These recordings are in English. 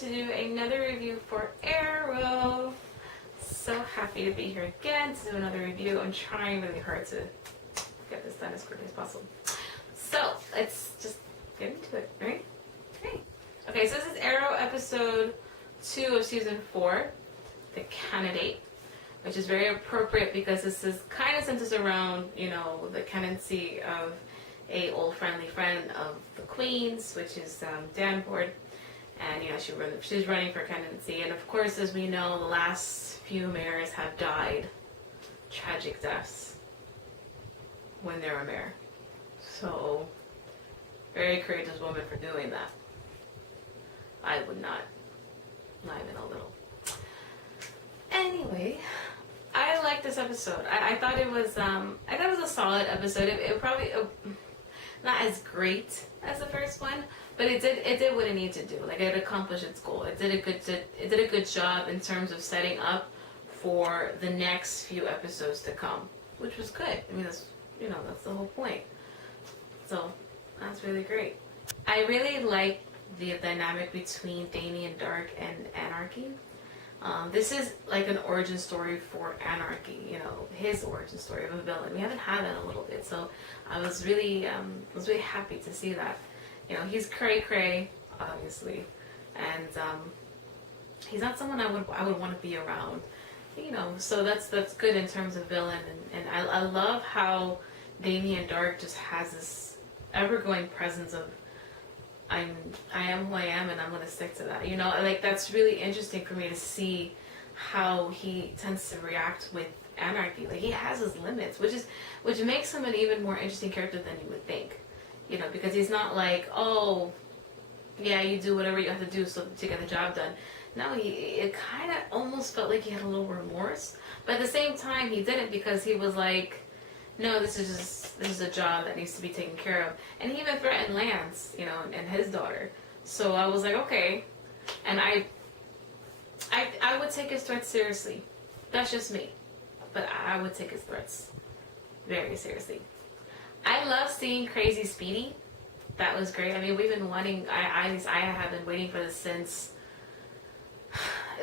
here to do another review for Arrow. So happy to be here again to do another review. I'm trying really hard to get this done as quickly as possible. So let's just get into it, right? Okay, so this is Arrow episode 2 of season 4, The Candidate, which is very appropriate because this is kind of centers around, you know, the candidacy of a old friendly friend of the Queen's, which is Danvard, and you know she's running for candidacy. And of course, as we know, the last few mayors have died tragic deaths when they were mayor. So, very courageous woman for doing that. I would not, not even a little. Anyway, I like this episode. I thought it was a solid episode. It probably not as great as the first one, but it did what it needed to do. Like, it accomplished its goal. It did a good job in terms of setting up for the next few episodes to come, which was good. I mean, that's the whole point. So that's really great. I really like the dynamic between Damien Darhk and Anarchy. This is like an origin story for Anarchy, you know, his origin story of a villain. We haven't had that in a little bit, so I was really happy to see that. You know, he's cray-cray, obviously, and he's not someone I would want to be around, you know. So that's good in terms of villain, and I love how Damien Darhk just has this ever-going presence of I am who I am, and I'm gonna stick to that. You know, like, that's really interesting for me to see how he tends to react with Anarchy. Like, he has his limits, which makes him an even more interesting character than you would think. You know, because he's not like, oh, yeah, you do whatever you have to do so to get the job done. No, it kind of almost felt like he had a little remorse, but at the same time, he didn't, because he was like, no, this is a job that needs to be taken care of. And he even threatened Lance, you know, and his daughter. So I was like, okay. And I would take his threats seriously. That's just me. But I would take his threats very seriously. I love seeing Crazy Speedy. That was great. I mean, we've been wanting, I have been waiting for this since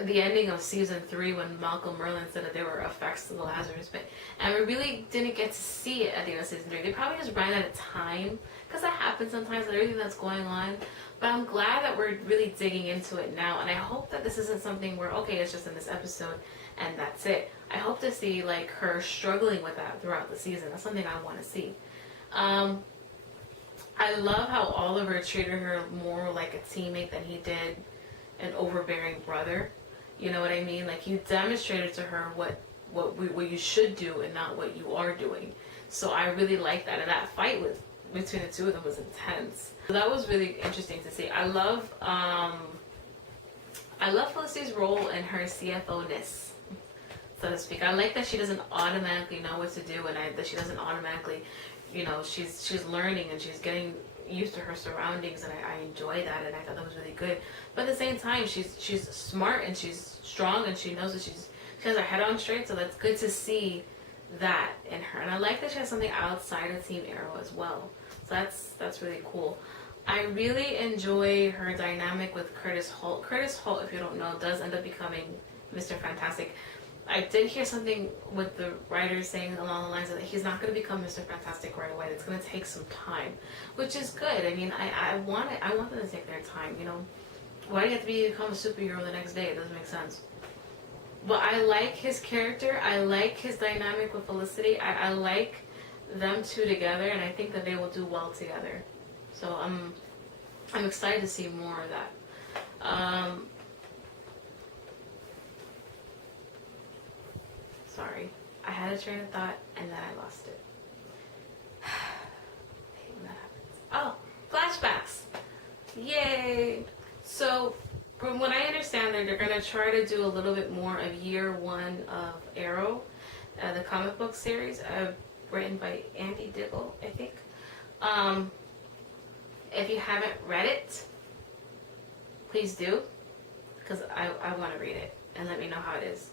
the ending of season 3, when Malcolm Merlyn said that there were effects to the Lazarus Pit, and we really didn't get to see it at the end of season 3. They probably just ran out of time, because that happens sometimes with everything that's going on. But I'm glad that we're really digging into it now, and I hope that this isn't something where, okay, it's just in this episode and that's it. I hope to see, like, her struggling with that throughout the season. That's something I want to see. I love how Oliver treated her more like a teammate than he did an overbearing brother. You know what I mean? Like, you demonstrated to her what you should do and not what you are doing. So I really like that. And that fight between the two of them was intense. So that was really interesting to see. I love Felicity's role in her CFO-ness, so to speak. I like that she doesn't automatically know what to do, and that she doesn't automatically, you know, she's learning and she's getting used to her surroundings, and I enjoy that, and I thought that was really good. But at the same time, she's smart and she's strong, and she knows that she has her head on straight, so that's good to see that in her. And I like that she has something outside of Team Arrow as well. So that's really cool. I really enjoy her dynamic with Curtis Holt. Curtis Holt, if you don't know, does end up becoming Mr. Fantastic. I did hear something with the writers saying along the lines of that he's not going to become Mr. Fantastic right away. It's going to take some time, which is good. I mean, I want them to take their time, you know. Why do you have to become a superhero the next day? It doesn't make sense. But I like his character. I like his dynamic with Felicity. I like them two together, and I think that they will do well together. So I'm excited to see more of that. Sorry, I had a train of thought and then I lost it. I hate when that happens. Oh, flashbacks! Yay! So, from what I understand, they're going to try to do a little bit more of year 1 of Arrow, the comic book series, written by Andy Diggle, I think. If you haven't read it, please do, because I want to read it, and let me know how it is.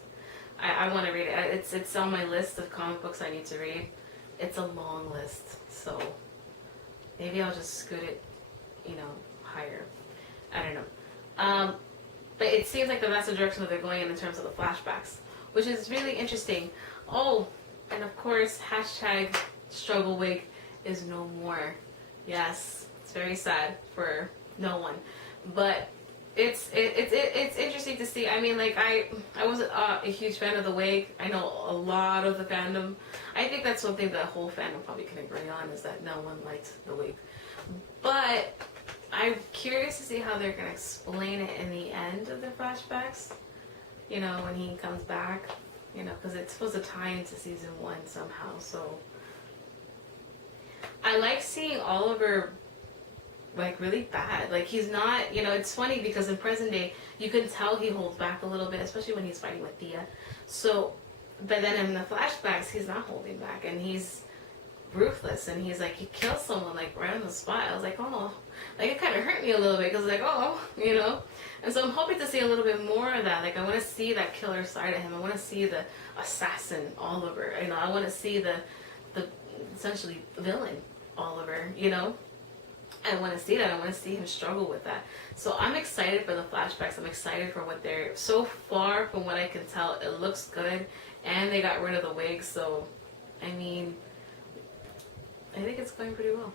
I want to read it. It's on my list of comic books I need to read. It's a long list, so maybe I'll just scoot it, you know, higher. I don't know. but it seems like that's the direction that they're going in terms of the flashbacks, which is really interesting. Oh, and of course, hashtag struggle wig is no more. Yes, it's very sad for no one, but it's interesting to see. I mean, like I wasn't a huge fan of the wig. I know a lot of the fandom. I think that's one thing that whole fandom probably can agree on, is that no one liked the wig. But I'm curious to see how they're gonna explain it in the end of the flashbacks. You know, when he comes back. You know, because it's supposed to tie into season 1 somehow. So I like seeing Oliver like really bad. Like he's not, you know, it's funny because in present day you can tell he holds back a little bit, especially when he's fighting with Thea. So, but then in the flashbacks he's not holding back, and he's ruthless, and he's like, he kills someone like right on the spot. I was like, oh, like it kind of hurt me a little bit because like, oh, you know. And so I'm hoping to see a little bit more of that. Like I want to see that killer side of him. I want to see the assassin Oliver. You know, I want to see the essentially villain Oliver. You know. I want to see that. I want to see him struggle with that. So I'm excited for the flashbacks. I'm excited for what they're, so far from what I can tell, it looks good. And they got rid of the wig. So, I mean, I think it's going pretty well.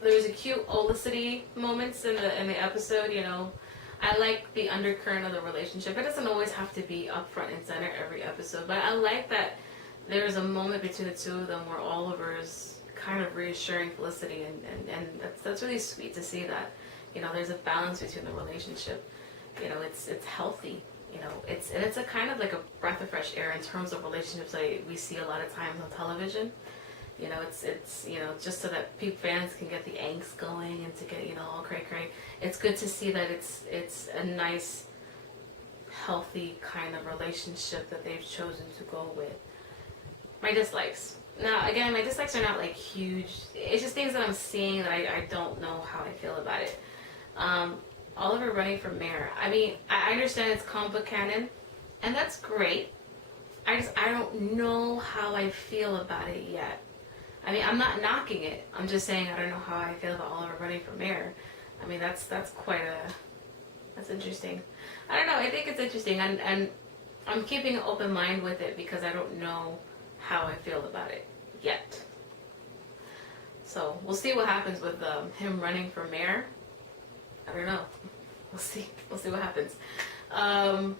There was a cute Olicity moments in the episode, you know. I like the undercurrent of the relationship. It doesn't always have to be up front and center every episode. But I like that there's a moment between the two of them where Oliver's kind of reassuring Felicity, and that's really sweet to see that, you know, there's a balance between the relationship. You know, it's healthy. You know, it's a kind of like a breath of fresh air in terms of relationships that we see a lot of times on television. You know, it's you know, just so that fans can get the angst going and to get, you know, all cray. It's good to see that it's a nice, healthy kind of relationship that they've chosen to go with. My dislikes. Now, again, my dislikes are not like huge. It's just things that I'm seeing that I don't know how I feel about it. Oliver running for mayor. I mean, I understand it's comic book canon, and that's great. I don't know how I feel about it yet. I mean, I'm not knocking it. I'm just saying I don't know how I feel about Oliver running for mayor. I mean, that's that's interesting. I don't know. I think it's interesting, and I'm keeping an open mind with it because I don't know how I feel about it yet. So we'll see what happens with him running for mayor. I don't know. We'll see. We'll see what happens. I'm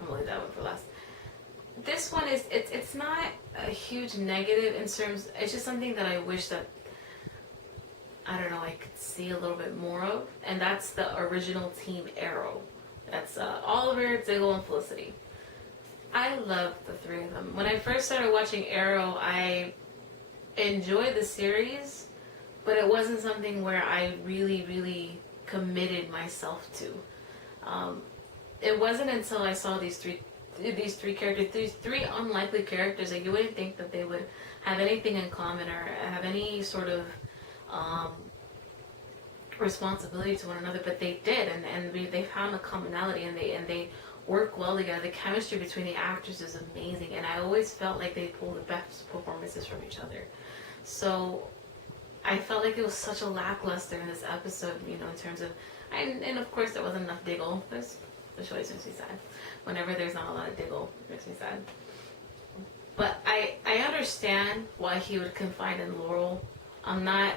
gonna leave that one for last. This one is it's not a huge negative in terms. It's just something that I wish that I don't know I could see a little bit more of, and that's the original Team Arrow. That's Oliver, Diggle, and Felicity. I love the three of them. When I first started watching Arrow, I enjoyed the series, but it wasn't something where I really committed myself to. It wasn't until I saw these three characters, these three unlikely characters, that you wouldn't think that they would have anything in common or have any sort of responsibility to one another, but they did, and they found a commonality, and they work well together. The chemistry between the actors is amazing, and I always felt like they pulled the best performances from each other. So I felt like it was such a lackluster in this episode, you know, in terms of, and of course there wasn't enough Diggle. The choice makes me sad. Whenever there's not a lot of Diggle, it makes me sad. But I understand why he would confide in Laurel. I'm not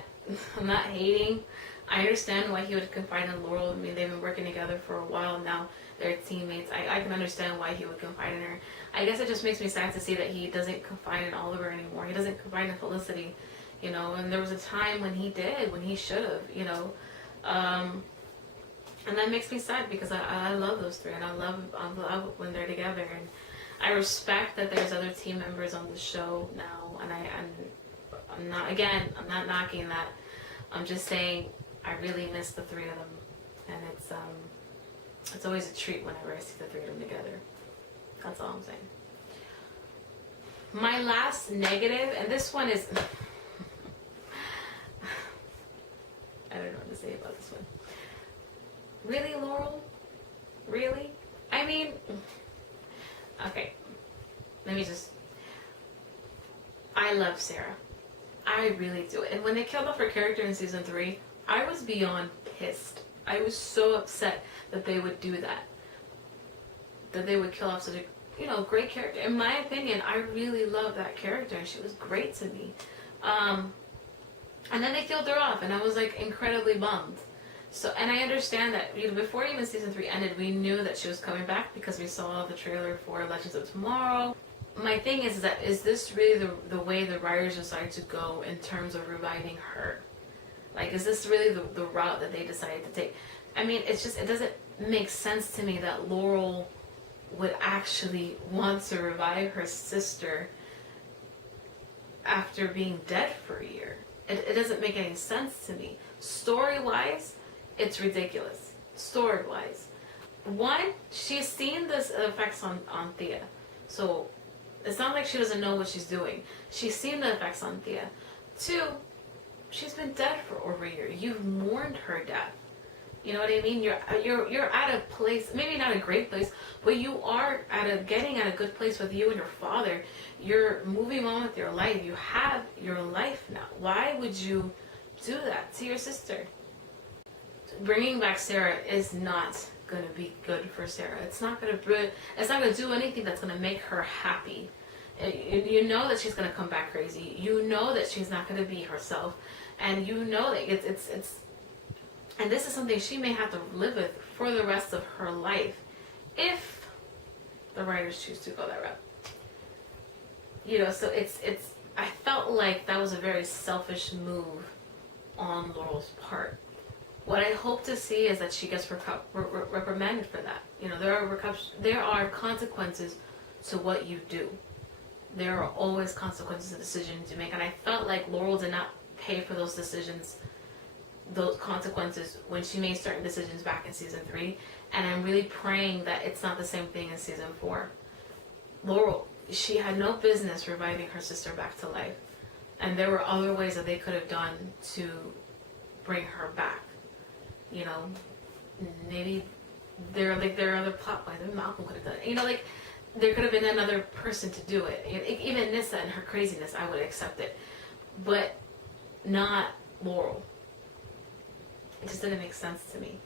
hating. I understand why he would confide in Laurel. I mean, they've been working together for a while now. They're teammates. I can understand why he would confide in her. I guess it just makes me sad to see that he doesn't confide in Oliver anymore. He doesn't confide in Felicity, you know. And there was a time when he did, when he should have, you know. And that makes me sad because I love those three, and I love when they're together. And I respect that there's other team members on the show now, and I'm not knocking that. I'm just saying I really miss the three of them, and it's always a treat whenever I see the three of them together. That's all I'm saying. My last negative, and this one is I don't know what to say about this one. Really, Laurel? Really? I mean, okay. I love Sarah. I really do. And when they killed off her character in season 3, I was beyond pissed. I was so upset that they would do that. That they would kill off such a, great character. In my opinion, I really love that character, and she was great to me. And then they killed her off, and I was like incredibly bummed. So, and I understand that before even season 3 ended, we knew that she was coming back because we saw the trailer for Legends of Tomorrow. My thing is that, is this really the way the writers decided to go in terms of reviving her? Like, is this really the route that they decided to take? I mean, it doesn't make sense to me that Laurel would actually want to revive her sister after being dead for a year. It doesn't make any sense to me. Story-wise, it's ridiculous. Story-wise. One, she's seen this effects on Thea. So, it's not like she doesn't know what she's doing. She's seen the effects on Thea. Two, she's been dead for over a year. You've mourned her death. You know what I mean? You're at a place, maybe not a great place, but you are getting at a good place with you and your father. You're moving on with your life. You have your life now. Why would you do that to your sister? Bringing back Sarah is not going to be good for Sarah. It's not going to do anything that's going to make her happy. You know that she's going to come back crazy. You know that she's not going to be herself, and you know that it's and this is something she may have to live with for the rest of her life if the writers choose to go that route. So it's I felt like that was a very selfish move on Laurel's part. What I hope to see is that she gets reprimanded for that. There are consequences to what you do. There are always consequences to decisions you make, and I felt like Laurel did not pay for those decisions, those consequences, when she made certain decisions back in season 3, and I'm really praying that it's not the same thing in season 4. Laurel, she had no business reviving her sister back to life, and there were other ways that they could have done to bring her back. Maybe there are other plot lines. Maybe Malcolm could have done it. There could have been another person to do it. Even Nyssa and her craziness, I would accept it, but not Laurel. It just didn't make sense to me.